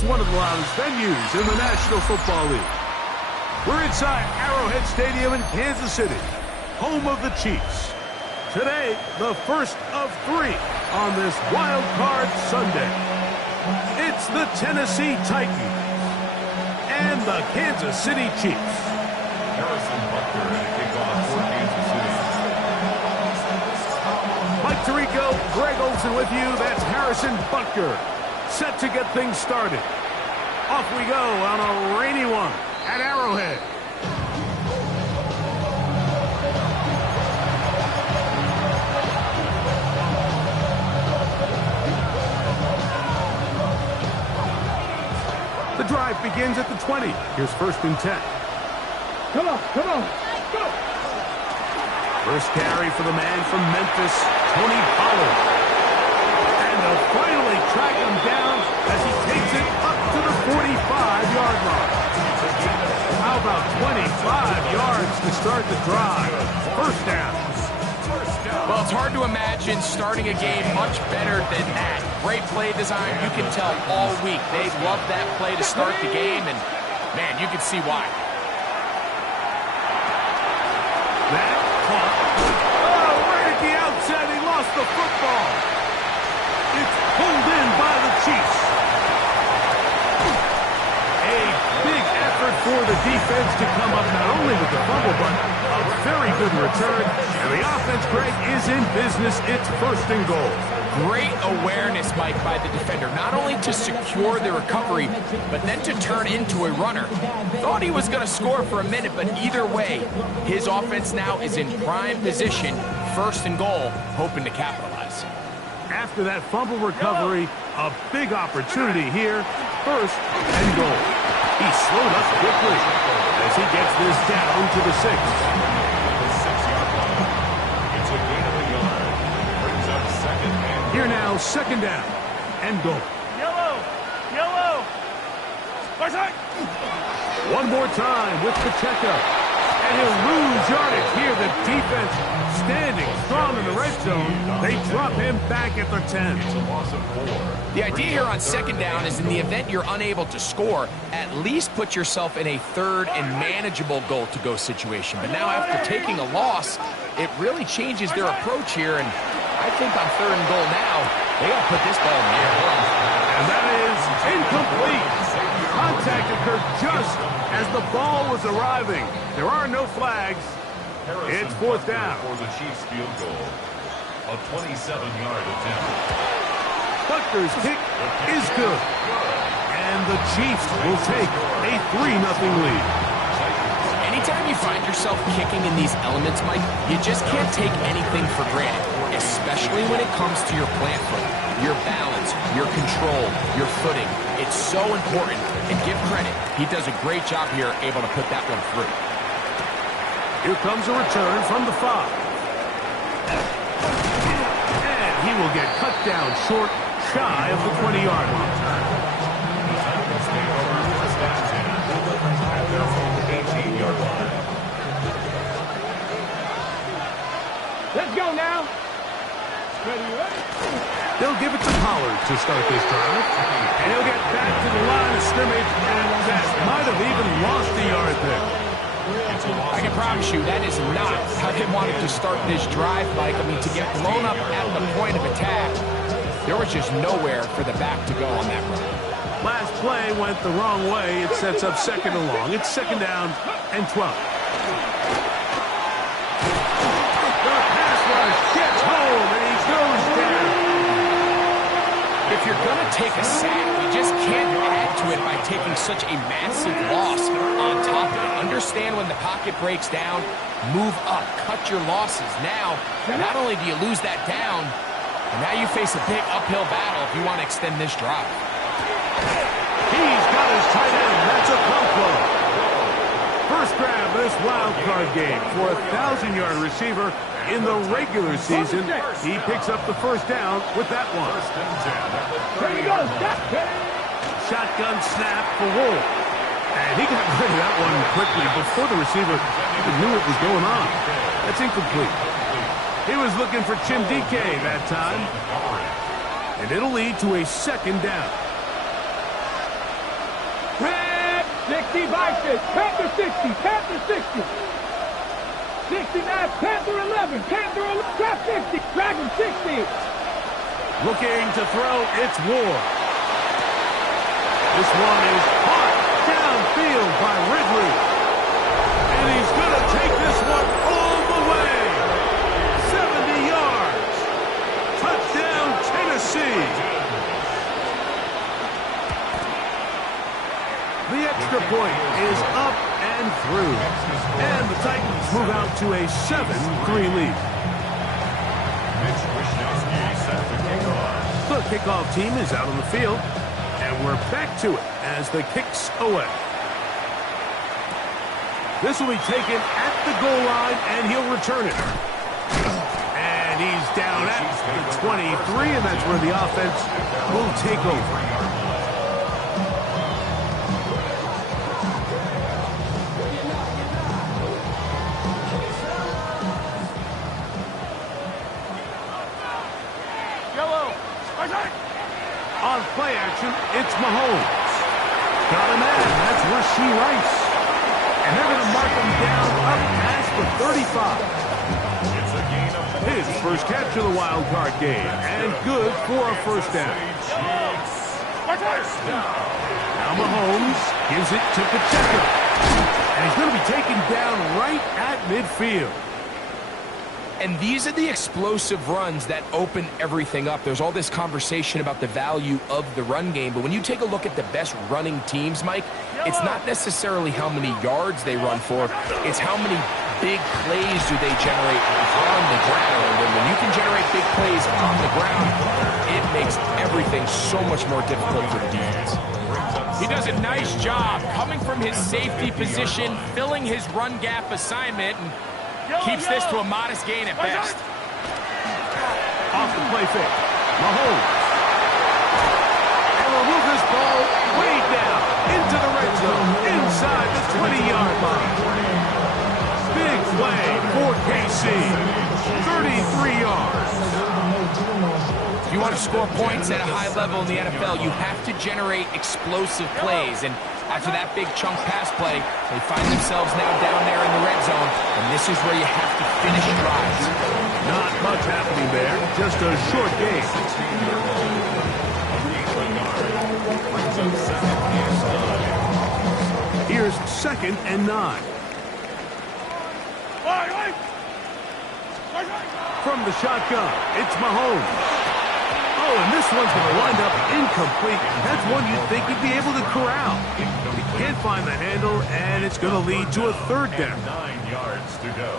It's one of the loudest venues in the National Football League. We're inside Arrowhead Stadium in Kansas City, home of the Chiefs. Today, the first of 3 on this Wild Card Sunday. It's the Tennessee Titans and the Kansas City Chiefs. Harrison Butker at a kickoff for Kansas City. Mike Tirico, Greg Olsen with you. That's Harrison Butker, set to get things started. Off we go on a rainy one at Arrowhead. The drive begins at the 20. Here's 1st and 10. Come on, go! First carry for the man from Memphis, Tony Pollard. And they'll finally track him down as he takes it up to the 45-yard line. How about 25 yards to start the drive? First down. Well, it's hard to imagine starting a game much better than that. Great play design. You can tell all week they love that play to start the game, and, man, you can see why. That caught. Oh, right at the outset, he lost the football. It's pulled in by the Chiefs. A big effort for the defense to come up not only with the fumble, but a very good return. And the offense, Greg, is in business. It's 1st and goal. Great awareness, Mike, by the defender. Not only to secure the recovery, but then to turn into a runner. Thought he was going to score for a minute, but either way, his offense now is in prime position, 1st and goal, hoping to capitalize. After that fumble recovery, a big opportunity here. 1st and goal. He slowed up quickly as he gets this down to the 6. It's a gain of a yard. Brings up 2nd and Here now, 2nd down and goal. Yellow! One more time with Pacheco. And he'll lose yardage here. The defense standing strong in the red zone. They drop him back at the 10. It's a loss of 4. The idea here on 2nd down is in the event you're unable to score, at least put yourself in a 3rd and manageable goal-to-go situation. But now after taking a loss, it really changes their approach here. And I think on 3rd and goal now, they got to put this ball in the air. And that is incomplete. Contact occurred just as the ball was arriving. There are no flags. It's 4th down. For the Chiefs field goal. A 27-yard attempt. Butker's kick is good. And the Chiefs will take a 3-0 lead. Anytime you find yourself kicking in these elements, Mike, you just can't take anything for granted, especially when it comes to your plant foot, your balance, your control, your footing. It's so important, and give credit. He does a great job here, able to put that one through. Here comes a return from the 5. And he will get cut down short, shy of the 20-yard line. Let's go now! Ready? They'll give it to Pollard to start this drive. And he'll get back to the line of scrimmage, and that might have even lost a yard there. I can promise you that is not how they wanted to start this drive, Mike. I mean, to get blown up at the point of attack, there was just nowhere for the back to go on that run. Last play went the wrong way. It sets up 2nd and long. It's 2nd down and 12. The pass rush gets home, and he goes down. If you're going to take a sack, you just can't add to it by taking such a massive loss on top of it. Understand when the pocket breaks down, move up, cut your losses. Now, not only do you lose that down, but now you face a big uphill battle if you want to extend this drive. He's got his tight end. That's a pump play. First grab of this wild card game for a 1,000-yard receiver in the regular season. He picks up the 1st down with that one. Here we go! Shotgun snap for Wolf. And he got rid of that one quickly before the receiver even knew what was going on. That's incomplete. He was looking for Chim DK that time. And it'll lead to a 2nd down. 60, Vikings. Panther 60, Panther 60. 69, Panther 11, Panther 11, Trap 60, Dragon 60. Looking to throw, it's Ward. This one is caught downfield by Ridley. And he's going to take this one all the way. 70 yards. Touchdown, Tennessee. The extra point is up and through. And the Titans move out to a 7-3 lead. The kickoff team is out on the field. And we're back to it as the kick's away. This will be taken at the goal line, and he'll return it. And he's down at the 23, and that's where the offense will take over. On play action, it's Mahomes. Got a man, that's Rashee Rice. And they're going to mark him down up past the 35. His first catch of the wild card game, and good for a first down. Now Mahomes gives it to Pacheco. And he's going to be taken down right at midfield. And these are the explosive runs that open everything up. There's all this conversation about the value of the run game, but when you take a look at the best running teams, Mike, it's not necessarily how many yards they run for, it's how many big plays do they generate on the ground. And when you can generate big plays on the ground, it makes everything so much more difficult for the defense. He does a nice job coming from his safety position, filling his run gap assignment, and keeps this to a modest gain at best. Off the play fake. Mahomes. And will move this ball way down into the red zone, inside the 20-yard line. Big play for KC. 33 yards. If you want to score points at a high level in the NFL, you have to generate explosive plays. And after that big chunk pass play, they find themselves now down there in the red zone, and this is where you have to finish drives. Not much happening there, just a short game. Here's 2nd and 9. From the shotgun, it's Mahomes. Oh, and this one's going to wind up incomplete. That's one you'd think he'd be able to corral. He can't find the handle, and it's going to lead to a 3rd down. 9 yards to go.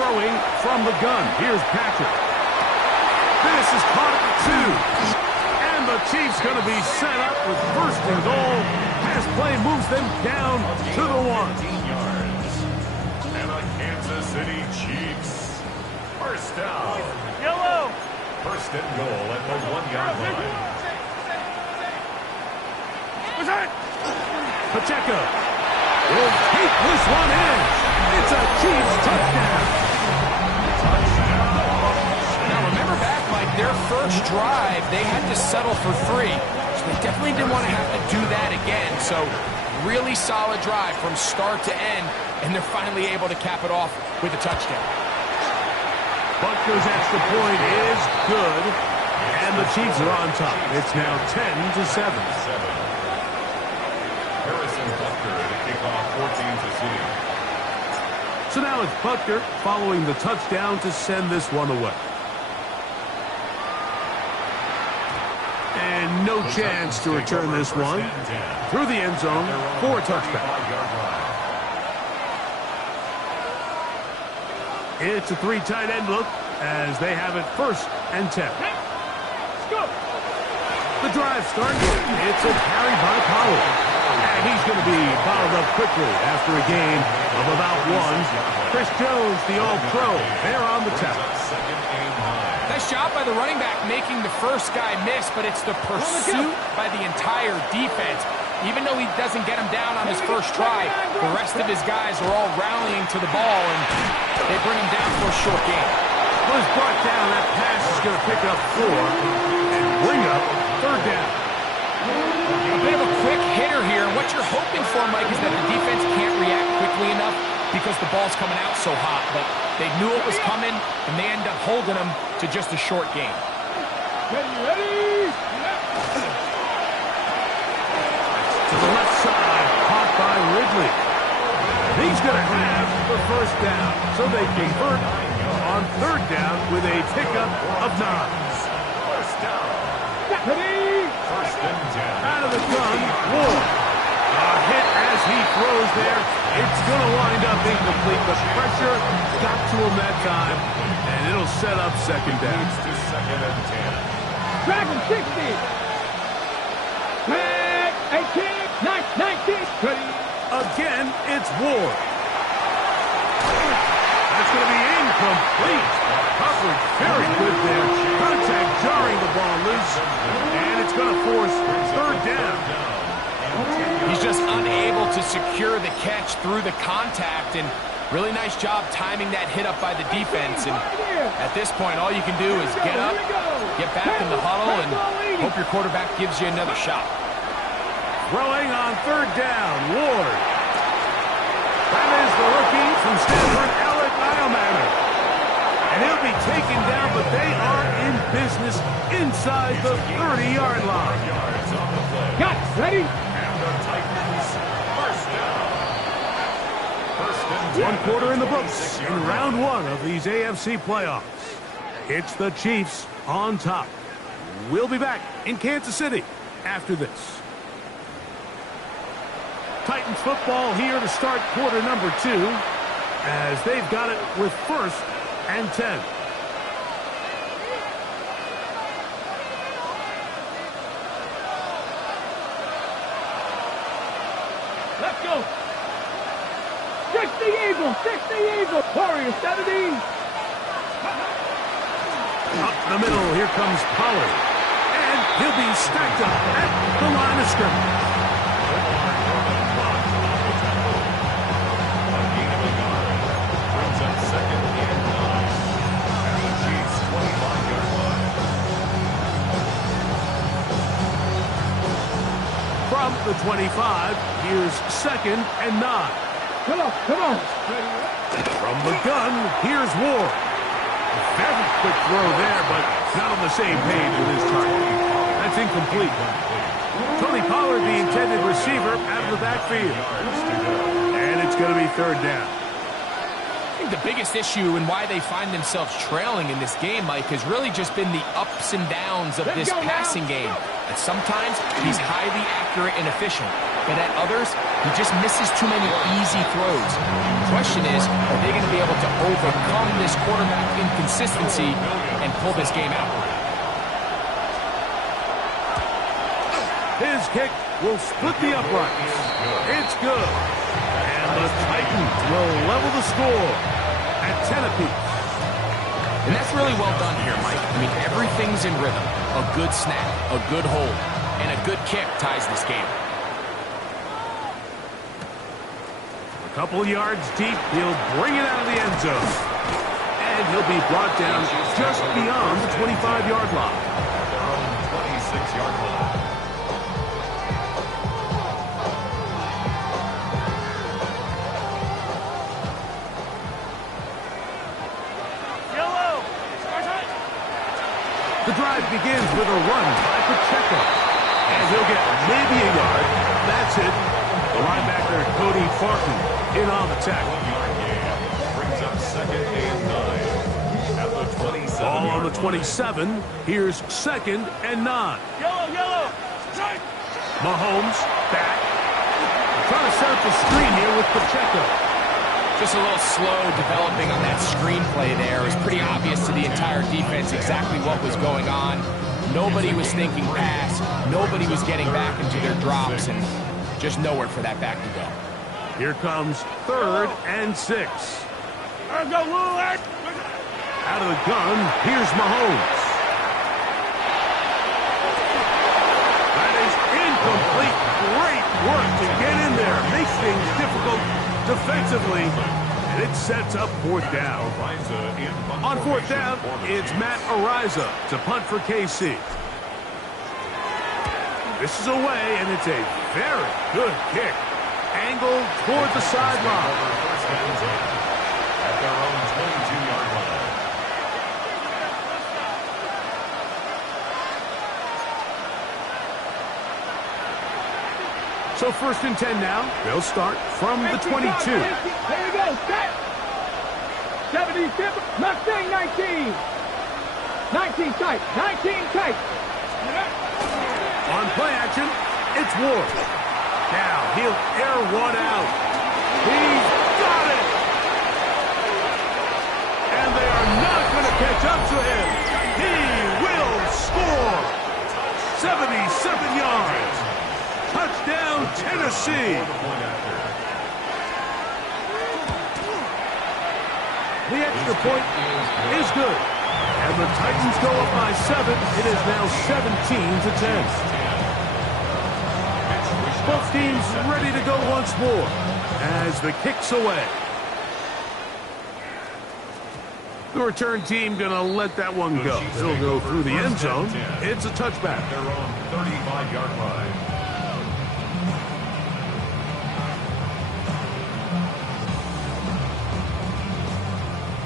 Throwing from the gun. Here's Patrick. This is caught at 2. And the Chiefs going to be set up with 1st and goal. Pass play moves them down to the 1. 18 yards. And the Kansas City Chiefs. First down. Yellow. 1st and goal at the 1-yard line. Pacheco will take this one in. It's a Chiefs touchdown. Now remember back, Mike, their first drive, they had to settle for 3. So they definitely didn't want to have to do that again. So really solid drive from start to end, and they're finally able to cap it off with a touchdown. Butker's extra point is good, and the Chiefs are on top. It's now 10-7. Harrison Butker to kick off 14-0. So now it's Butker following the touchdown to send this one away. And no chance to return this one through the end zone for a touchdown. It's a 3 tight end look as they have it 1st and 10. The drive starts. It's a carry by Pollard. And he's going to be bottled up quickly after a gain of about 1. Chris Jones, the All-Pro, there on the tackle. Nice job by the running back making the first guy miss, but it's the pursuit by the entire defense. Even though he doesn't get him down on his first try, the rest of his guys are all rallying to the ball, and they bring him down for a short gain. Well, he's brought down. That pass is going to pick up 4 and bring up 3rd down. A bit of a hoping for, Mike, is that the defense can't react quickly enough because the ball's coming out so hot. But they knew it was coming, and they end up holding them to just a short game. Ready? To the left side, caught by Ridley. He's going to have the first down, so they convert on third down with a pickup of 9. First down. Ready? First and 10. Out of the gun, Ward. A hit as he throws there. It's going to wind up incomplete. The pressure got to him that time, and it'll set up second down. Moves to second and 10. Dragon 60. Flag 18, 19. Ready? Again, it's Ward. That's going to be incomplete. Coverage very good there. Contact jarring the ball loose, and it's going to force third down. He's just unable to secure the catch through the contact, and really nice job timing that hit up by the defense. And at this point, all you can do is get up, get back in the huddle, and hope your quarterback gives you another shot. Throwing on third down, Ward. That is the rookie from Stanford, Alec Iomanner. And he'll be taken down, but they are in business inside the 30-yard line. Got it. Ready? And the Titans, first down. First and 10. One quarter in the books in round 1 of these AFC playoffs. It's the Chiefs on top. We'll be back in Kansas City after this. Titans football here to start quarter number 2 as they've got it with first and 10. Let's go. 60 Eagles. 60 Eagles. Warriors 70. Up the middle, here comes Pollard. And he'll be stacked up at the line of scrimmage. From the 25, here's second and 9. Come on. Come on. From the gun, here's Ward. A very quick throw there, but not on the same page with his target. That's incomplete. Tony Pollard, the intended receiver, out of the backfield. And it's going to be third down. I think the biggest issue and why they find themselves trailing in this game, Mike, has really just been the ups and downs of this passing game. At sometimes, he's highly accurate and efficient, but at others, he just misses too many easy throws. The question is, are they going to be able to overcome this quarterback inconsistency and pull this game out? His kick will split the uprights. It's good. And the Titans will level the score at 10 apiece. And that's really well done here, Mike. I mean, everything's in rhythm. A good snap, a good hold, and a good kick ties this game. A couple yards deep, he'll bring it out of the end zone. And he'll be brought down just beyond the 25-yard line. 26-yard line. The drive begins with a run by Pacheco. And he'll get maybe a yard. That's it. The linebacker, Cody Farton, in on the tackle. Brings up second and 9 at the 27. Ball on the 27. Here's second and 9. Yellow. Mahomes back. Trying to set up the screen here with Pacheco. Just a little slow developing on that screenplay there. It was pretty obvious to the entire defense exactly what was going on. Nobody was thinking pass. Nobody was getting back into their drops, and just nowhere for that back to go. Here comes third and 6. Let's go, Willard. Out of the gun, here's Mahomes. That is incomplete. Great work to get in there. Makes things difficult defensively, and it sets up fourth down. On fourth down, it's Matt Ariza to punt for KC. This is away, and it's a very good kick. Angled toward the sideline. First and 10 at their own 22-yard line. So first and 10 now. They'll start from the 22. Here we go. Set. 77. Mustang 19. 19 tight. 19 tight. On play action, it's Ward. Now he'll air one out. He's got it. And they are not going to catch up to him. He will score. 77 yards. Touchdown, Tennessee. The extra point is good. And the Titans go up by 7. It is now 17-10. Both teams ready to go once more as the kick's away. The return team going to let that one go. It'll go through the end zone. It's a touchback. Their own 35-yard line.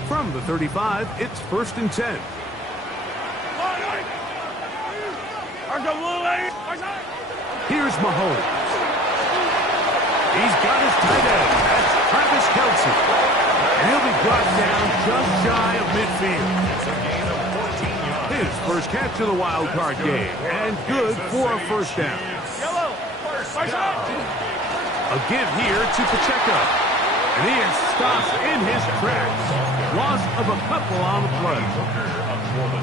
From the 35, it's first and 10. Here's Mahomes. He's got his tight end. That's Travis Kelce. And he'll be brought down just shy of midfield. It's a gain of 14 yards. His first catch of the wild card game. And good for a first down. First down. A give here to Pacheco. And he is stopped in his tracks. Loss of a couple on the play.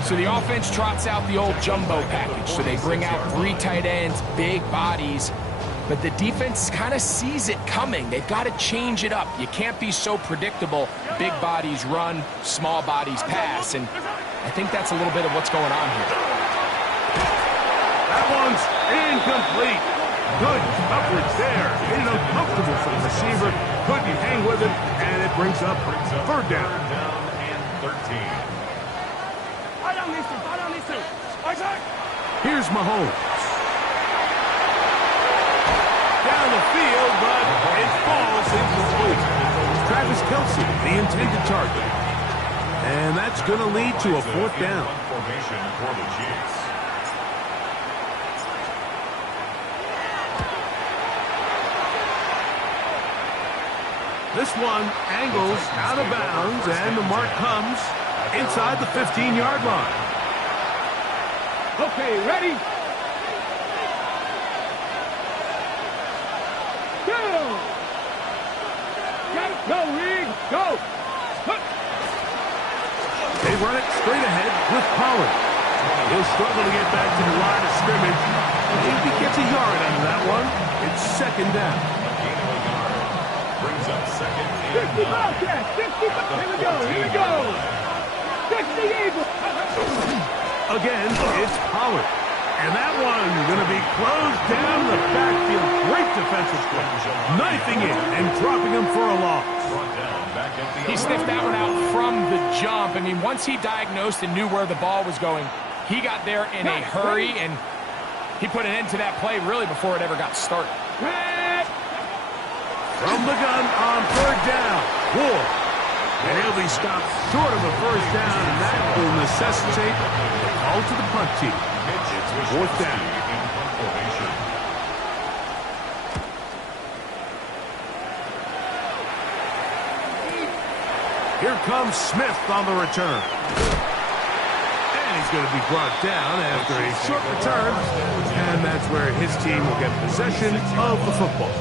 So the offense trots out the old jumbo package. So they bring out 3 tight ends, big bodies. But the defense kind of sees it coming. They've got to change it up. You can't be so predictable. Big bodies run, small bodies pass. And I think that's a little bit of what's going on here. That one's incomplete. Good coverage there. Made it uncomfortable for the receiver. Couldn't hang with it, and it brings up third down. Down and 13. Here's Mahomes. Down the field, but it falls incomplete. Travis Kelce, the intended target. And that's going to lead to a fourth down. Formation for the Chiefs. This one angles out of bounds, and the mark comes inside the 15-yard line. Okay, ready? Go! Go, Reed! Go! They run it straight ahead with Pollard. He'll struggle to get back to the line of scrimmage. If he gets a yard out of that one, it's second down. Gain of a yard. Brings up second and 60 Bobcats! 60 Here we go! Here we go! 60 Eagles! Again, it's Pollard. And that one going to be closed down the backfield. Great defensive play. Knifing it and dropping him for a loss. brought down back at the He sniffed that one out from the jump. I mean, once he diagnosed and knew where the ball was going, he got there in a hurry, and he put an end to that play really before it ever got started. From the gun on third down. Ward. And he'll be stopped short of a first down, and that will necessitate the call to the punt team. Fourth down. Here comes Smith on the return. And he's going to be brought down after a short return, and that's where his team will get possession of the football.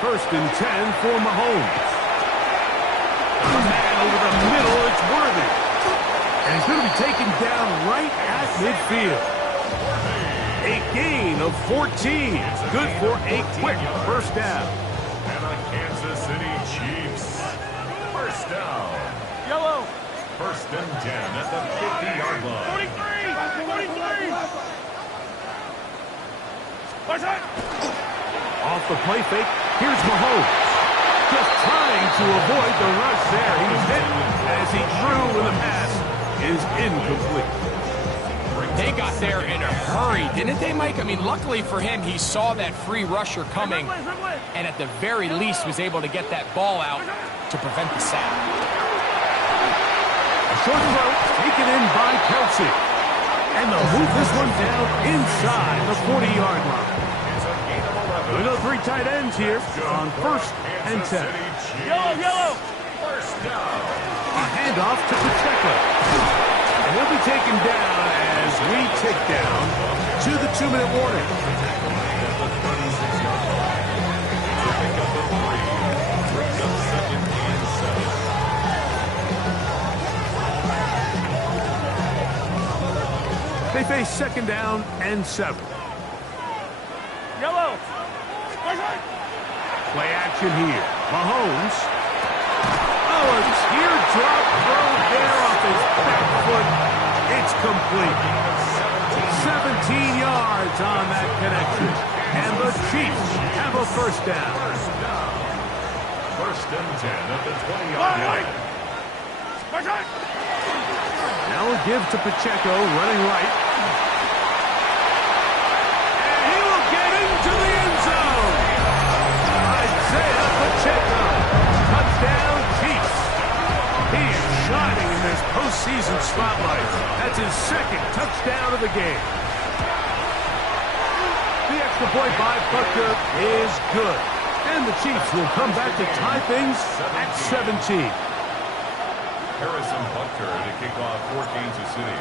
First and 10 for Mahomes. A man over the middle, it's Worthy. And he's going to be taken down right at midfield. A gain of 14. Good for a quick first down. And the Kansas City Chiefs. First down. Yellow. First and 10 at the 50-yard line. 43. Off the play fake, here's Mahomes. to avoid the rush there. He's hit as he threw when the pass is incomplete. They got there in a hurry, didn't they, Mike? I mean, luckily for him, he saw that free rusher coming, and at the very least was able to get that ball out to prevent the sack. A short throw taken in by Kelsey. And they'll move this one down inside the 40-yard line. We know 3 tight ends here on 1st and 10. Yellow. First down. A handoff to Pacheco. And he'll be taken down as we tick down to the 2-minute warning. They face 2nd down and 7. Yellow. Play action here. Mahomes. Oh, a teardrop throw there off his back foot. It's complete. 17 yards on that connection. And the Chiefs have a 1st down. First and 10 at the 20-yard line. Now a give to Pacheco, running right. And he will get into the end zone. Isaiah Pacheco. Touchdown, Chiefs. He is shining in this postseason spotlight. That's his 2nd touchdown of the game. The extra point by Butker is good. And the Chiefs will come back to tie things at 17. Harrison Butker to kick off for Kansas City.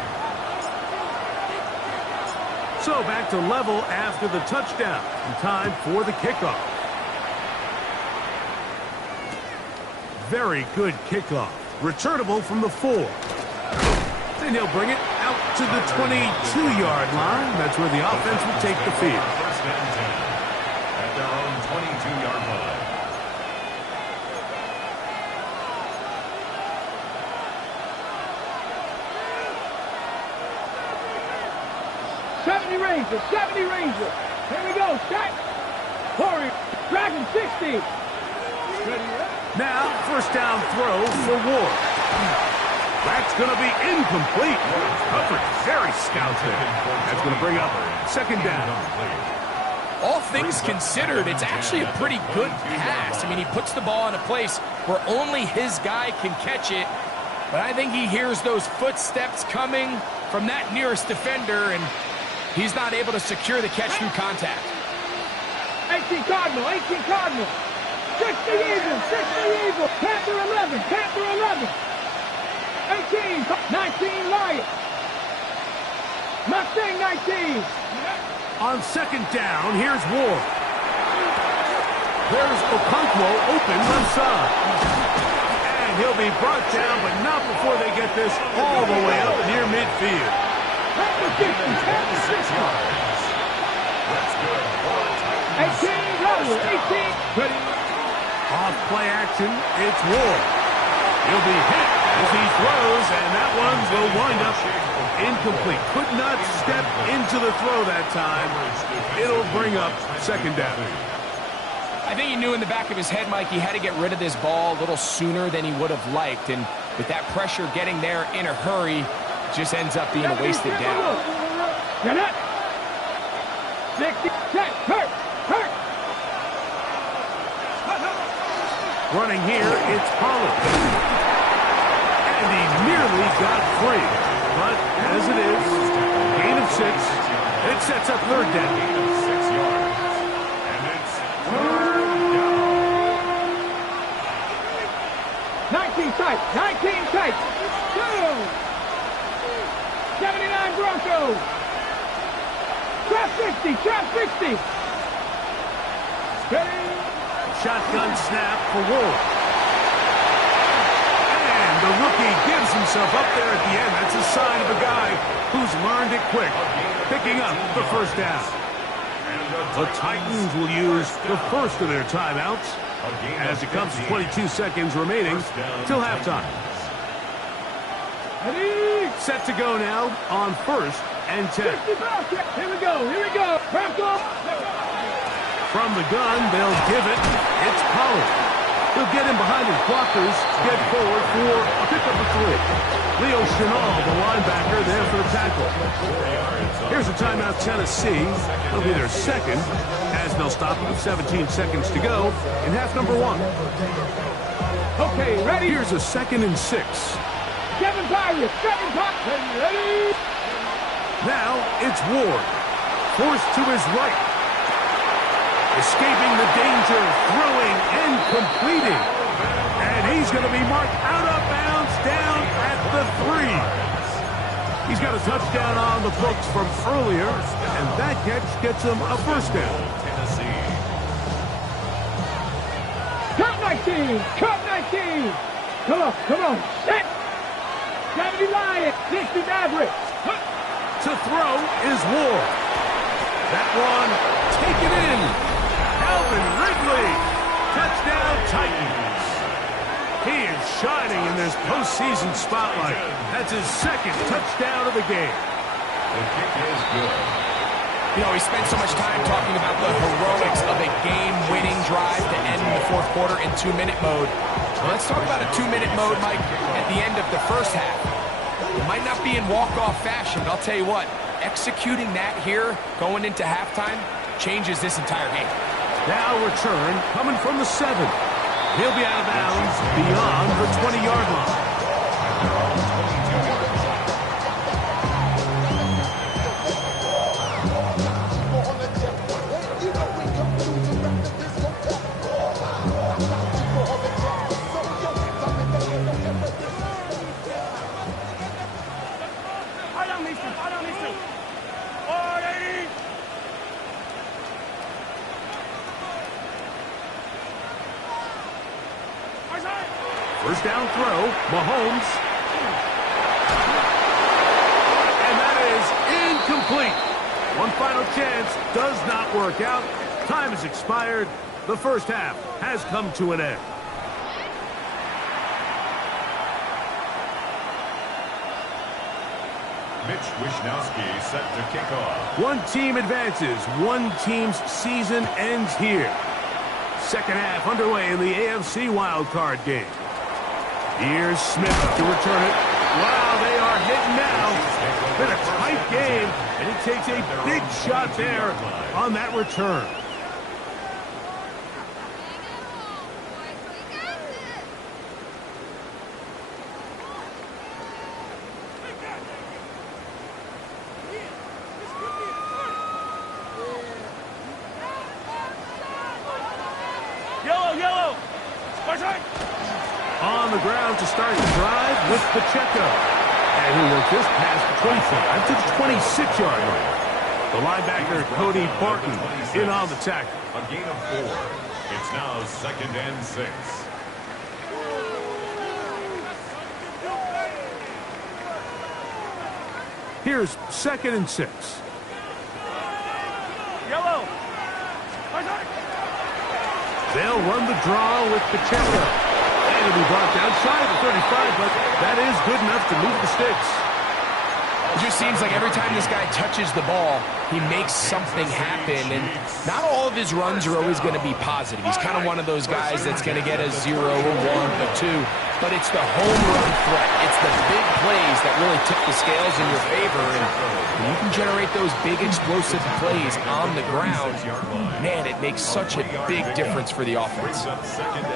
So back to level after the touchdown. And time for the kickoff. Very good kickoff. Returnable from the 4. Then he'll bring it out to the 22-yard line. That's where the offense will take the field. First and 10 at their own 22-yard line. 70 Rangers, 70 Rangers. Here we go, set. Corey, Dragon 60. Now, 1st down throw for Ward. That's going to be incomplete. Hubbard very stout there. That's going to bring up 2nd down. All things considered, it's actually a pretty good pass. I mean, he puts the ball in a place where only his guy can catch it. But I think he hears those footsteps coming from that nearest defender, and he's not able to secure the catch through contact. 18 Cardinal, 18 Cardinal. 60 Eagles, 60 Eagles. Panther 11, Panther 11. 18, 19 Lions. Mustang 19. On 2nd down, here's Ward. There's Okonkwo open left side. And he'll be brought down, but not before they get this all the way up near midfield. Panther 60, Panther 60. That's good. 18 Rattler, 18. Ready. Off play action, it's Ward. He'll be hit as he throws, and that one will wind up incomplete. Could not step into the throw that time. It'll bring up 2nd down. I think he knew in the back of his head, Mike, he had to get rid of this ball a little sooner than he would have liked. And with that pressure getting there in a hurry, just ends up being a wasted down. Get it. 60, set, hurt. Running here, it's Pollard. And he nearly got free. But as it is, gain of 6. It sets up 3rd down. 6 yards. And it's 3rd down. 19 tight, 19 tight. Go. 79 Broncos. Trap 60, trap 60. Ready. Shotgun snap for Ward. And the rookie gives himself up there at the end. That's a sign of a guy who's learned it quick, picking up the 1st down. The Titans will use the first of their timeouts as it comes to 22 seconds remaining till halftime. Set to go now on 1st and 10. Here we go, here we go. Bronco. From the gun, they'll give it. It's Pollard. He'll get in behind his blockers, get forward for a pickup of 3. Leo Chenal, the linebacker, there for the tackle. Here's a timeout, Tennessee. It'll be their second, as they'll stop with 17 seconds to go in half number 1. Okay, ready? Here's a 2nd and 6. 7 Pirates, 7 Pirates, ready? Now it's Ward, forced to his right. Escaping the danger, throwing and completing. And he's going to be marked out of bounds down at the 3. He's got a touchdown on the books from earlier, and that catch gets him a first down. Cut 19, cut 19. Come on, set. 70 Lions, 60 Mavericks. To throw is Ward. That one taken in. Alvin Ridley. Touchdown Titans. He is shining in this postseason spotlight. That's his 2nd touchdown of the game. The kick is good. You know, we spent so much time talking about the heroics of a game-winning drive to end the 4th quarter in 2-minute mode. Well, let's talk about a 2-minute mode, Mike, at the end of the first half. It might not be in walk-off fashion, but I'll tell you what, executing that here, going into halftime, changes this entire game. Now return coming from the 7. He'll be out of bounds beyond the 20-yard line. First down throw, Mahomes. And that is incomplete. One final chance does not work out. Time has expired. The first half has come to an end. Mitch Wishnowsky set to kick off. One team advances. One team's season ends here. Second half underway in the AFC wildcard game. Here's Smith to return it. Wow, they are hitting now. Been a tight game, and he takes a big shot there on that return. Yellow. On the ground to start the drive with Pacheco. And he worked this past the 25 to the 26-yard line. The linebacker, Cody Barton, in on the tackle. A gain of 4. It's now 2nd and 6. Here's 2nd and 6. Yellow. They'll run the draw with Pacheco. And it'll be brought down shy of the 35, but that is good enough to move the sticks. It just seems like every time this guy touches the ball, he makes something happen, and not all of his runs are always going to be positive. He's kind of one of those guys that's going to get a 0, a 1, a 2, but it's the home run threat. It's the big plays that really tip the scales in your favor, and when you can generate those big explosive plays on the ground, man, it makes such a big difference for the offense.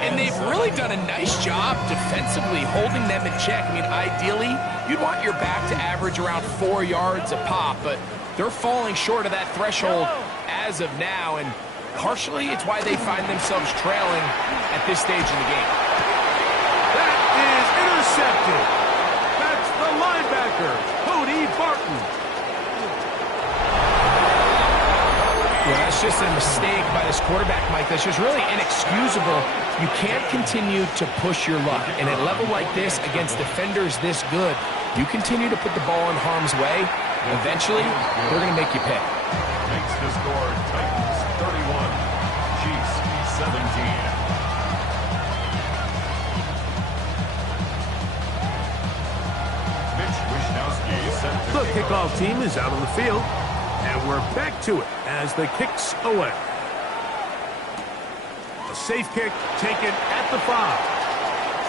And they've really done a nice job defensively holding them in check. I mean, ideally, you'd want your back to average around 4 yards a pop, but they're falling short of that threshold as of now, and partially it's why they find themselves trailing at this stage in the game. That is intercepted. That's the linebacker, Cody Barton. Yeah, that's just a mistake by this quarterback, Mike. That's just really inexcusable. You can't continue to push your luck. And at a level like this, against defenders this good, you continue to put the ball in harm's way, eventually, they're going to make you pay. Makes the score Titans 31, Chiefs 17. Mitch Wishnowsky set to The kick off. kickoff team is out on the field, and we're back to it as the kick's away. A safe kick taken at the 5.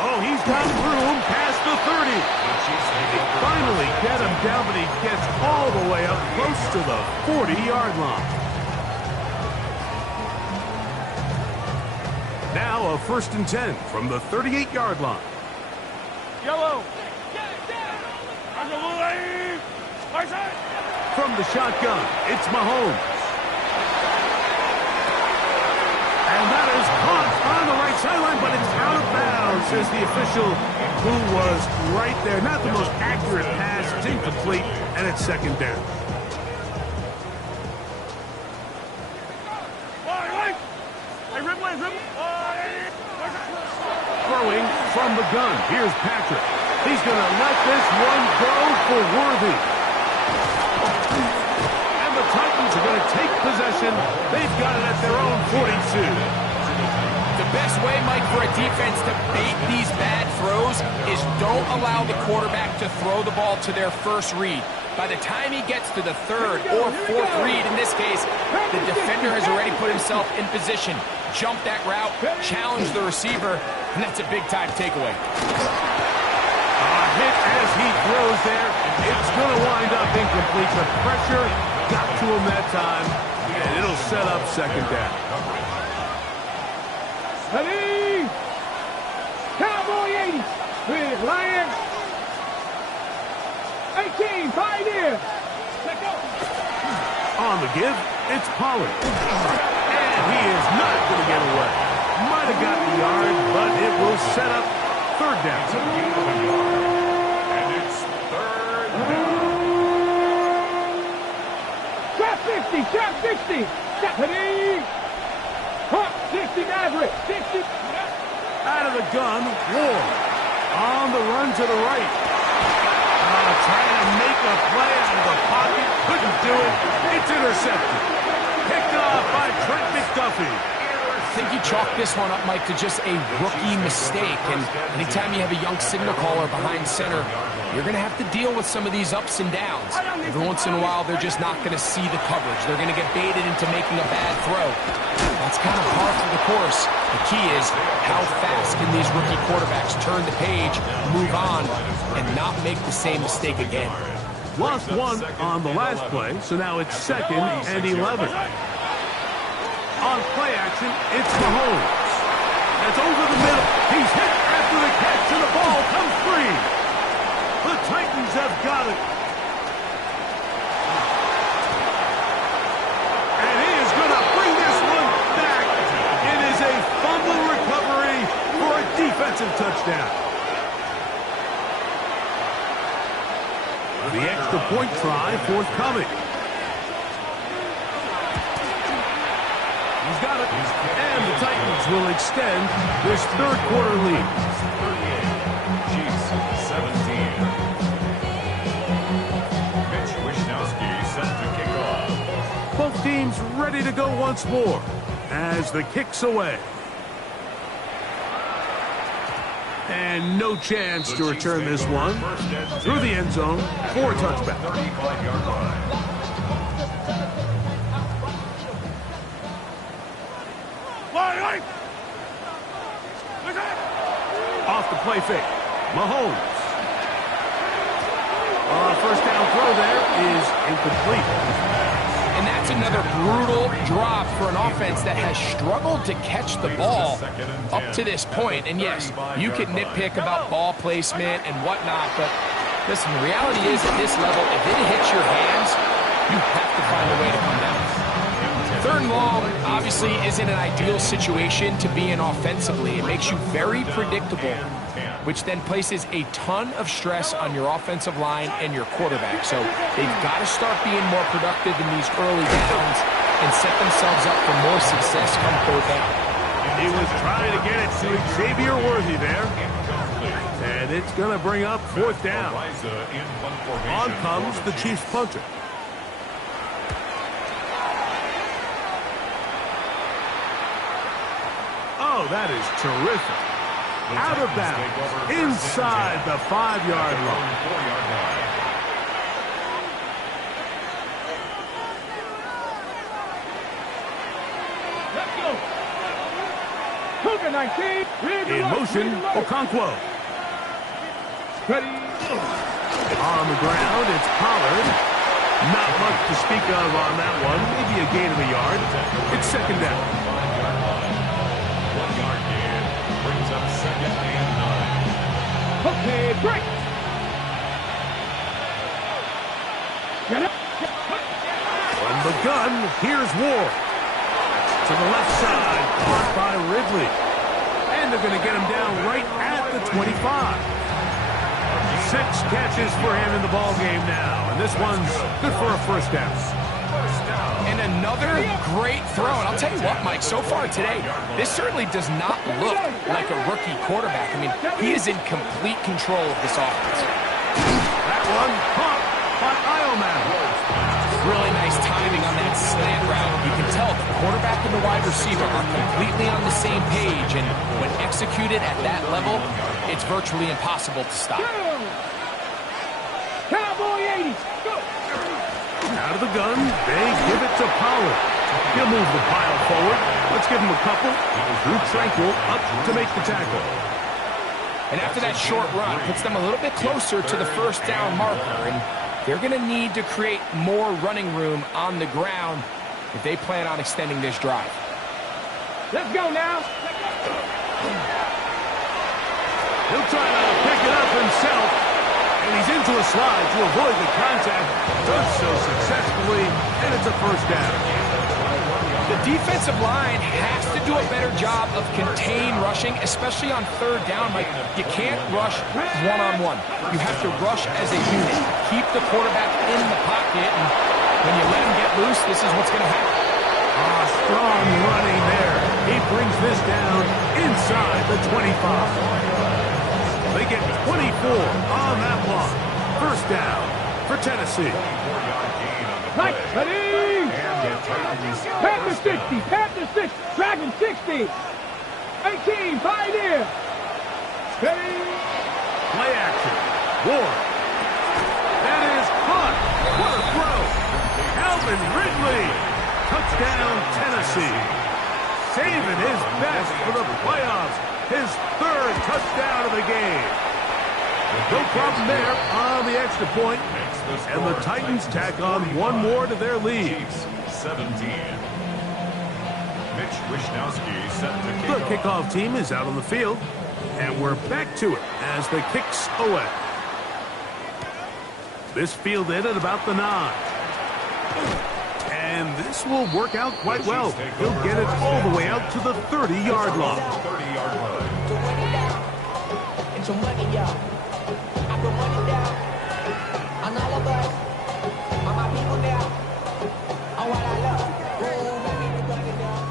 Oh, he's gotten through him past the 30. They finally get him down, but he gets all the way up close to the 40-yard line. Now a 1st and 10 from the 38-yard line. Yellow. From the shotgun, it's Mahomes. And that is caught on the right sideline, but it's out of bounds, says the official who was right there. Not the most accurate pass. It's incomplete, and it's 2nd down. Throwing from the gun. Here's Patrick. He's going to let this one go for Worthy. And the Titans are going to take possession. They've got it at their own 42. The best way, Mike, for a defense to bait these bad throws is don't allow the quarterback to throw the ball to their first read. By the time he gets to the 3rd or 4th read, in this case, the defender has already put himself in position. Jump that route, challenge the receiver, and that's a big-time takeaway. Hit as he throws there. It's going to wind up incomplete. The pressure got to him that time, and it'll set up 2nd down. Ready? Cowboy 80 with Lions. 18, 5 years. Let's go. On the give, it's Pollard. And he is not going to get away. Might have got the yard, but it will set up 3rd down. And it's 3rd down. Trap 60, trap 60. Ready? Hawk 60, Maverick. 60. Out of the gun, Ward. On the run to the right. Trying to make a play out of the pocket. Couldn't do it. It's intercepted. Picked off by Trent McDuffie. I think you chalk this one up, Mike, to just a rookie mistake. And anytime you have a young signal caller behind center, you're going to have to deal with some of these ups and downs. Every once in a while, they're just not going to see the coverage. They're going to get baited into making a bad throw. That's kind of par for the course. The key is how fast can these rookie quarterbacks turn the page, move on, and not make the same mistake again. Lost one on the last play, so now it's 2nd and 11. On play action, it's Mahomes. That's over the middle. He's hit after the catch, and the ball comes free. The Titans have got it. And he is going to bring this one back. It is a fumble recovery for a defensive touchdown. The extra point try forthcoming. He's got it. And the Titans will extend this 3rd quarter lead. 38, Chiefs 17. Mitch Wishnowsky set to kick off. Both teams ready to go once more as the kick's away. And no chance to return this one through the end zone for a touchback. 35-yard line. Off the play fake. Mahomes. 1st down throw there is incomplete. And that's another brutal drop for an offense that has struggled to catch the ball up to this point. And yes, you can nitpick about ball placement and whatnot, but listen, the reality is at this level, if it hits your hands, you have to find a way to come down. 3rd and long obviously isn't an ideal situation to be in offensively. It makes you very predictable, which then places a ton of stress on your offensive line and your quarterback. So they've got to start being more productive in these early downs and set themselves up for more success come 3rd down. He was trying to get it to Xavier Worthy there. And it's going to bring up 4th down. On comes the Chiefs punter. Oh, that is terrific. Out of bounds, inside the 5-yard line. Let's go. Look at 19. In motion, Okonkwo. Ready. On the ground, it's Pollard. Not much to speak of on that one. Maybe a gain of a yard. It's second down. 1 yard gain brings up 2nd and 9. Okay, break. Get up. From the gun, here's Ward. To the left side, caught by Ridley. And they're going to get him down right at the 25. 6 catches for him in the ball game now. And this one's good for a first down. And another great throw. And I'll tell you what, Mike, so far today, this certainly does not look like a rookie quarterback. I mean, he is in complete control of this offense. That one caught by Ioman. Really nice timing on that slant route. You can tell the quarterback and the wide receiver are completely on the same page. And when executed at that level, it's virtually impossible to stop. Cowboy 80. Go. Out of the gun, they give it to Pollard. He'll move the pile forward. Let's give him a couple. Drew Tranquil up to make the tackle. And after that short run, puts them a little bit closer to the first down marker. And they're going to need to create more running room on the ground if they plan on extending this drive. Let's go now. He'll try to pick it up himself. And he's into a slide to avoid the contact. Does so successfully, and it's a first down. The defensive line has to do a better job of contain rushing, especially on third down. Like, you can't rush one-on-one. You have to rush as a unit. Keep the quarterback in the pocket, and when you let him get loose, this is what's going to happen. Strong running there. He brings this down inside the 25. They get 24 on that one. First down for Tennessee. Right, ready. Panther 60, Panther 60, Dragon 60. 18, Pioneer. Ready. Play action. Ward. That is caught. What a throw. Calvin Ridley. Touchdown, Tennessee. Saving his best for the playoffs. His 3rd touchdown of the game. No problem there on the extra point. And the Titans tack on one more to their lead. 17. Mitch Wishnowsky set to kick The kickoff team is out on the field. And we're back to it as the kicks away. This fielded at about the 9. And this will work out quite well. He'll get it all the way out to the 30-yard line. 30-yard line. It's your money, y'all. I put money down on all of us, on my people now, on what I love. Boom, I need to run it down.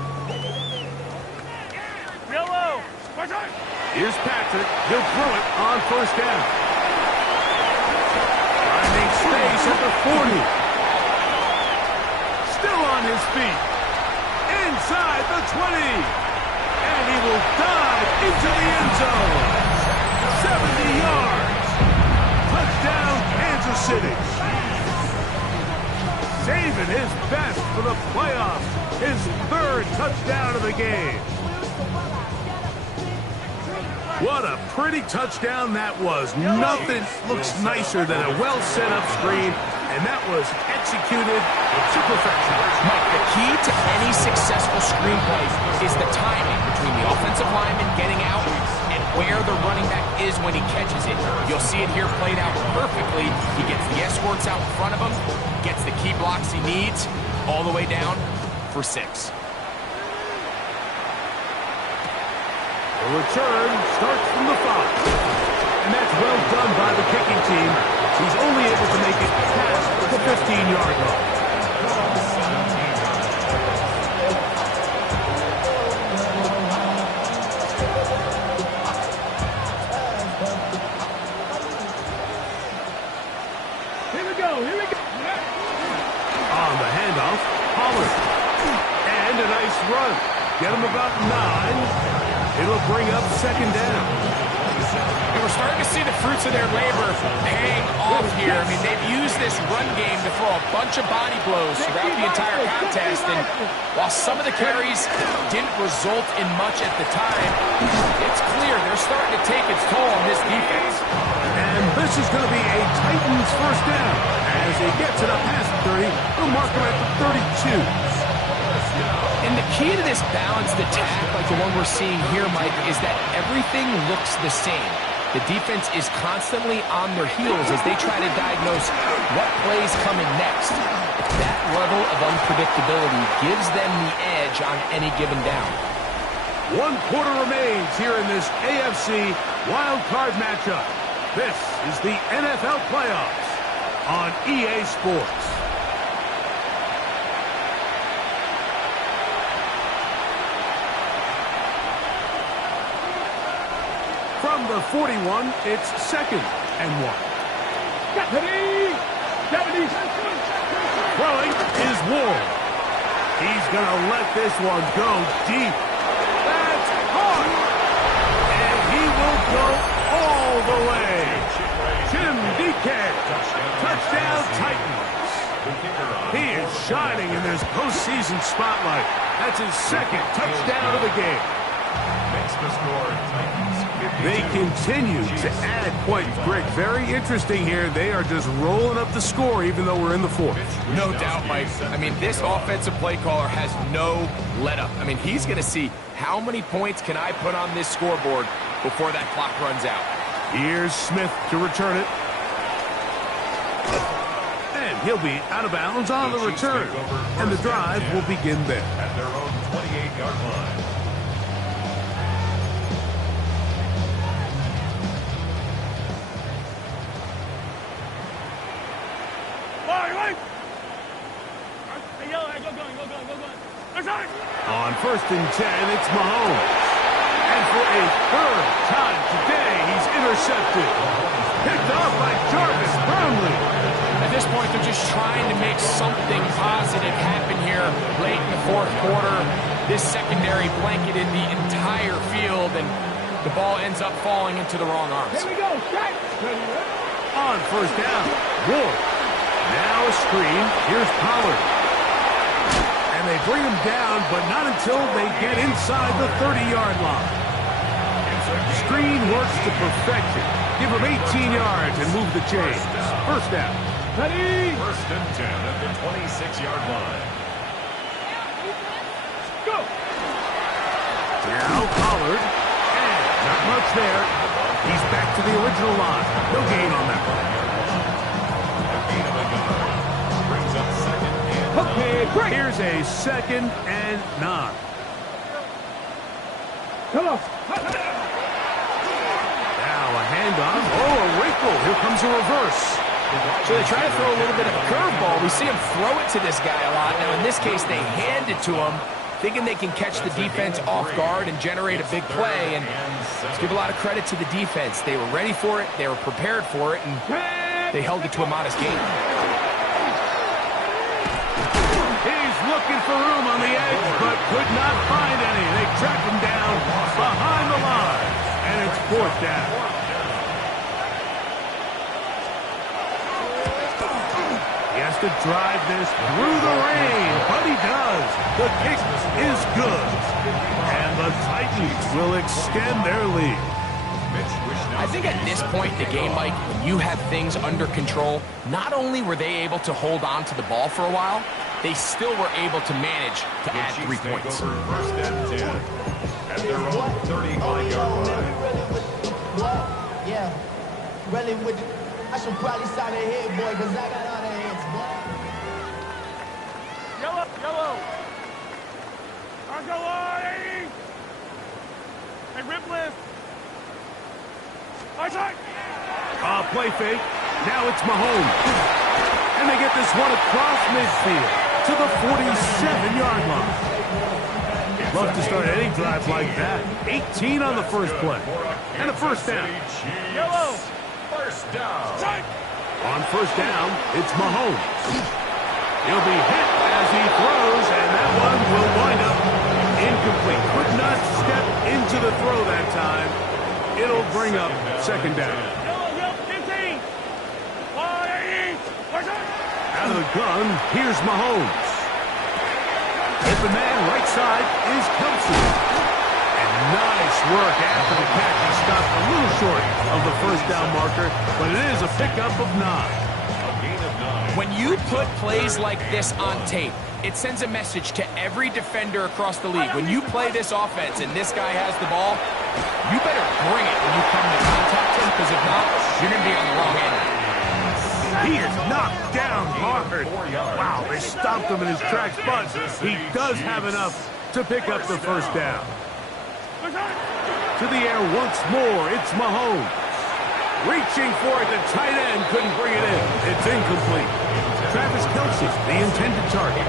Real low. Here's Patrick. He'll throw it on first down. Finding space at the 40. Still on his feet. Inside the 20. And he will dive into the end zone. 70 yards. Touchdown, Kansas City. Saving his best for the playoffs. His 3rd touchdown of the game. What a pretty touchdown that was. Nothing looks nicer than a well-set-up screen, and that was executed to perfection. Mike, the key to any successful screenplay is the timing between the offensive lineman getting out and where the running back is when he catches it. You'll see it here played out perfectly. He gets the escorts out in front of him, gets the key blocks he needs, all the way down for 6. The return starts from the 5. And that's well done by the kicking team. He's only able to make it past the 15-yard line. Here we go. On the handoff, Pollard. And a nice run. Get him about 9. It'll bring up second down. And we're starting to see the fruits of their labor paying off here. I mean, they've used this run game to throw a bunch of body blows throughout the entire contest. And while some of the carries didn't result in much at the time, it's clear they're starting to take its toll on this defense. And this is going to be a Titans first down. As he gets it up past the 30, we'll mark him at the 32. And the key to this balanced attack, like the one we're seeing here, Mike, is that everything looks the same. The defense is constantly on their heels as they try to diagnose what play's coming next. That level of unpredictability gives them the edge on any given down. 1 quarter remains here in this AFC wild card matchup. This is the NFL playoffs on EA Sports. From the 41, it's 2nd and 1. Throwing is Ward. He's going to let this one go deep. That's hard. And he will go all the way. Jim DK. Touchdown Titans. He is shining in this postseason spotlight. That's his 2nd touchdown of the game. Makes the score Titans. They continue to add points. Greg, very interesting here. They are just rolling up the score even though we're in the 4th. No doubt, Mike. I mean, this offensive play caller has no let-up. I mean, he's going to see how many points can I put on this scoreboard before that clock runs out. Here's Smith to return it. And he'll be out of bounds on the return. And the drive will begin there. At their own 28-yard line. On 1st and 10, it's Mahomes. And for a 3rd time today, he's intercepted. Picked off by Jarvis Brownlee. At this point, they're just trying to make something positive happen here late in the 4th quarter. This secondary blanketed the entire field, and the ball ends up falling into the wrong arms. Here we go, strike. On 1st down, Ward. Now a screen. Here's Pollard. And they bring him down, but not until they get inside the 30-yard line. Screen works to perfection. Give him 18 yards and move the chains. First down. Ready? 1st and 10 at the 26-yard line. Go. Now Pollard. And not much there. He's back to the original line. No gain on that one. Okay, break. Here's a 2nd and 9. Come on. Now a handoff. Oh, a wrinkle. Here comes a reverse. So they try to throw a little bit of a curveball. We see him throw it to this guy a lot. Now, in this case, they hand it to him, thinking they can catch the defense off guard and generate a big play. And let's give a lot of credit to the defense. They were ready for it. They were prepared for it. And they held it to a modest gain. Looking for room on the edge, but could not find any. They track him down behind the line, and it's 4th down. He has to drive this through the rain, but he does. The kick is good, and the Titans will extend their lead. I think at this point in the game, Mike, when you have things under control, not only were they able to hold on to the ball for a while, they still were able to manage to add 3 points. 1st and 10 at their own 35-yard line. What? Yeah. Really with I should probably sign a head, boy, because I got all the heads, boy. Yellow. I'll go on, 80. Hey, rip lift. Play fake. Now it's Mahomes. And they get this one across midfield to the 47-yard line. Love to start any drive like that. 18 on the first play. And a 1st down. Yellow. 1st down. On 1st down, it's Mahomes. He'll be hit as he throws, and that one will wind up incomplete. Could not step into the throw that time. It'll bring up second down. Out of the gun, here's Mahomes. Open man, right side, is Kelsey. And nice work after the catch. He stopped a little short of the first down marker, but it is a pickup of 9. When you put plays like this on tape, it sends a message to every defender across the league. When you play this offense and this guy has the ball, you better bring it when you come to contact him, because if not, you're going to be on the wrong end. He is knocked down hard. Wow, they stopped him in his tracks, but he does have enough to pick up the first down. To the air once more, it's Mahomes. Reaching for it, the tight end couldn't bring it in. It's incomplete. Travis Kelsey, the intended target.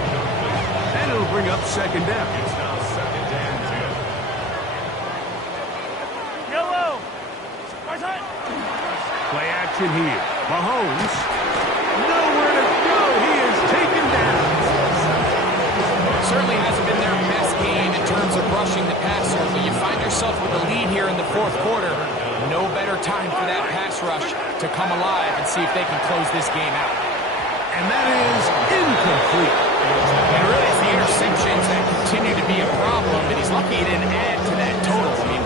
And it'll bring up second down. It's now second and 10. Yellow. Play action here. Mahomes. Nowhere to go. He is taken down. Certainly hasn't been their best game in terms of rushing the passer, but you find yourself with a lead here in the fourth quarter. No better time for that pass rush to come alive and see if they can close this game out. And that is incomplete. And really, it's the interceptions that continue to be a problem, and he's lucky he didn't add to that total. I mean,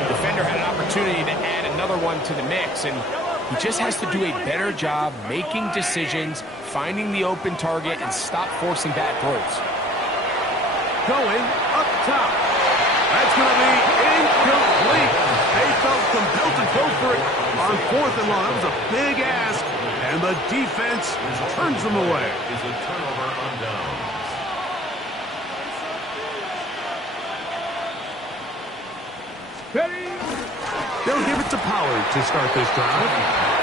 the defender had an opportunity to add another one to the mix, and he just has to do a better job making decisions, finding the open target, and stop forcing bad throws. Going up top. That's going to be incomplete. They felt compelled to go for it on 4th and long. That was a big ask, and the defense turns them away. Is a turnover on downs. Ready. They'll give it to Pollard to start this drive.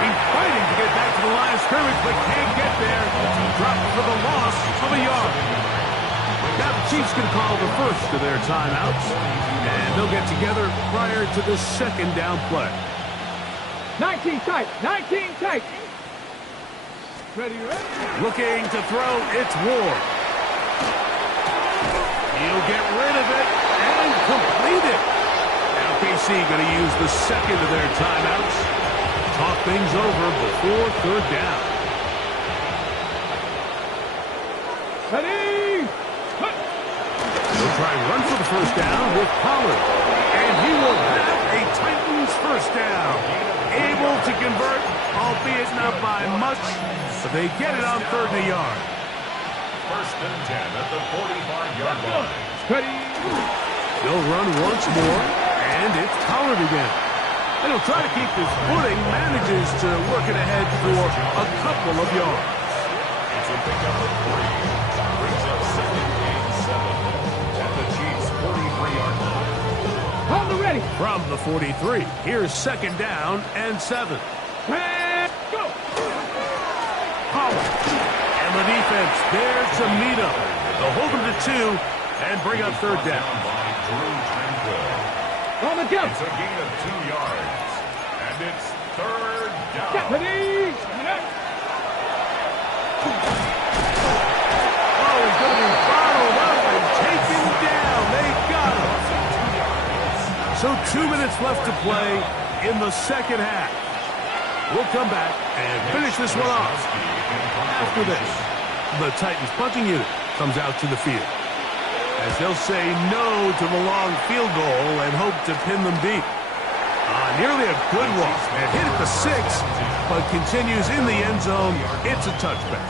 He's fighting to get back to the line of scrimmage, but can't get there. Dropped for the loss of a yard. Now the Chiefs can call the first of their timeouts, and they'll get together prior to the second down play. 19 tight. 19 tight. Ready, ready. Looking to throw, it's Ward. He'll get rid of it and complete it. Now KC going to use the second of their timeouts. Talk things over before third down. Ready. He'll try and run for the first down with Pollard. And he will have a Titans first down. Able to convert, albeit not by much, but they get it on 3rd and a yard. First and 10 at the 45-yard line. Ready. They'll run once more, and it's Pollard again. And he'll try to keep his footing, manages to work it ahead for a couple of yards. It's a pickup of 3. Brings up second and 7 at the Chiefs' 43-yard line. On the ready. From the 43, here's second down and 7. And go. Pollard. And the defense there to meet him. They'll hold him to 2 and bring up third down. By Drew Tranquil. On the jump. It's a gain of 2 yards. And it's third down. Ready. Oh, he's going to be bottled up and taken down. They got him. So 2 minutes left to play in the second half. We'll come back and finish this one off. After this, the Titans punting unit comes out to the field, as they'll say no to the long field goal and hope to pin them deep. Nearly a good walk and hit at the 6, but continues in the end zone. It's a touchback.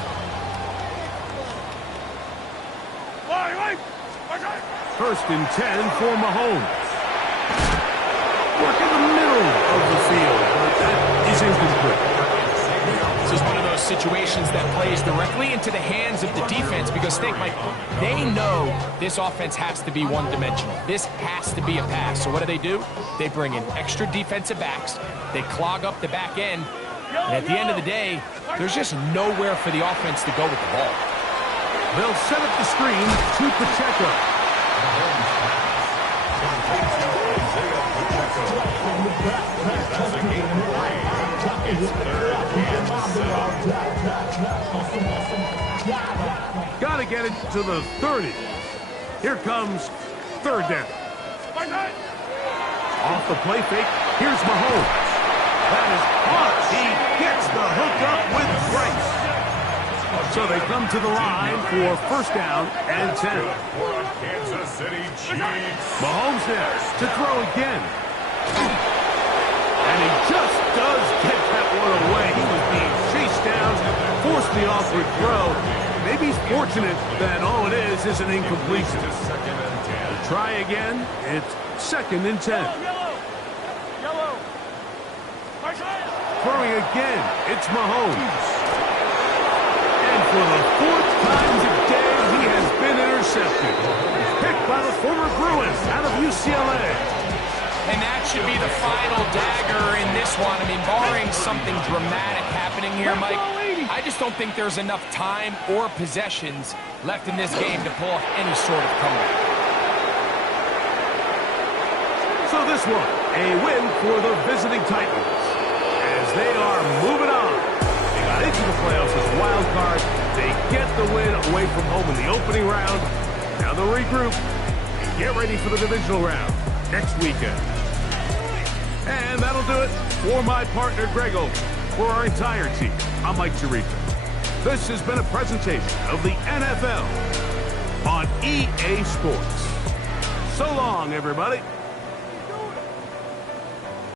First and 10 for Mahomes. Work in the middle of the field, but that is incomplete. This is one of those situations that plays directly into the hands of the defense, because think, Mike, they know this offense has to be one-dimensional. This has to be a pass. So what do? They bring in extra defensive backs. They clog up the back end. And at the end of the day, there's just nowhere for the offense to go with the ball. They'll set up the screen to Pacheco. That's a gain of 3. It's third and 7. Got to get it to the 30. Here comes third down. Off the play fake, Here's Mahomes. That is hard. He gets the hook up with grace. So they come to the line for first down and 10. Kansas City Chiefs. Mahomes there to throw again. And he just does get that one away. He was being chased down, forced the awkward throw. Maybe he's fortunate that all it is an incompletion. Second and 10. Try again. It's second and 10. Throwing again. It's Mahomes. And for the fourth time today, he has been intercepted. Picked by the former Bruins out of UCLA. And that should be the final dagger in this one. I mean, barring something dramatic happening here, Mike, I just don't think there's enough time or possessions left in this game to pull off any sort of comeback. So this one, a win for the visiting Titans, as they are moving on. They got into the playoffs as a wild card. They get the win away from home in the opening round. Now they'll regroup and get ready for the divisional round next weekend. And that'll do it for my partner, Greg Olson. For our entire team, I'm Mike Chirico. This has been a presentation of the NFL on EA Sports. So long, everybody.